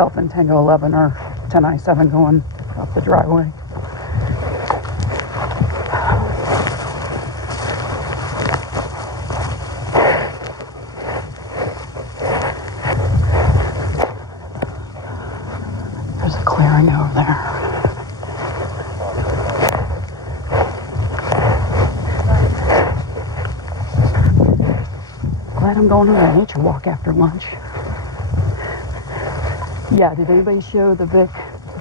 myself and Tango 11 are 1097 going up the driveway. There's a clearing over there. Glad I'm going on a nature walk after lunch. Yeah, did anybody show the Vic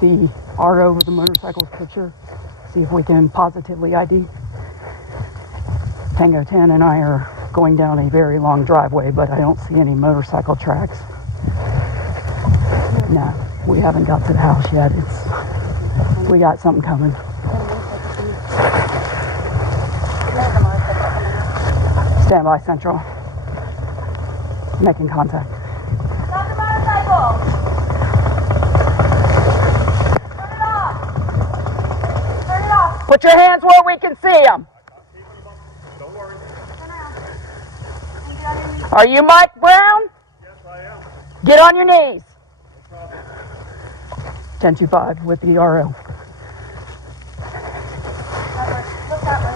the RO with the motorcycle's picture? See if we can positively ID. Tango 10 and I are going down a very long driveway, but I don't see any motorcycle tracks. No, we haven't got to the house yet. We got something coming. Stand by, Central. Making contact. Stop the motorcycle! Turn it off! Turn it off! Put your hands where we can see them. Turn around. And get on your knees. Are you Mike Brown? Yes, I am. Get on your knees. No problem. 1025 with the RO. Look that way.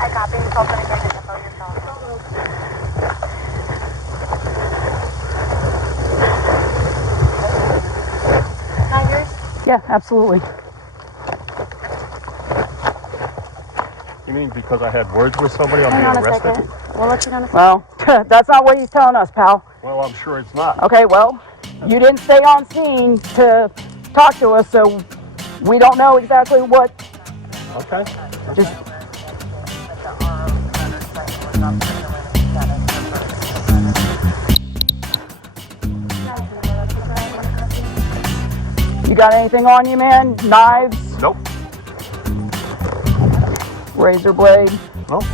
I copy. Open again and upload yourself. Not yours? Yeah, absolutely. You mean because I had words with somebody, I'm Hang on being a arrested? second. We'll let you know in a second. Well, that's not what he's telling us, pal. Well, I'm sure it's not. Okay, well, you didn't stay on scene to talk to us, so we don't know exactly what. Okay. Just you got anything on you, man? Knives, Nope. razor blade. Nope.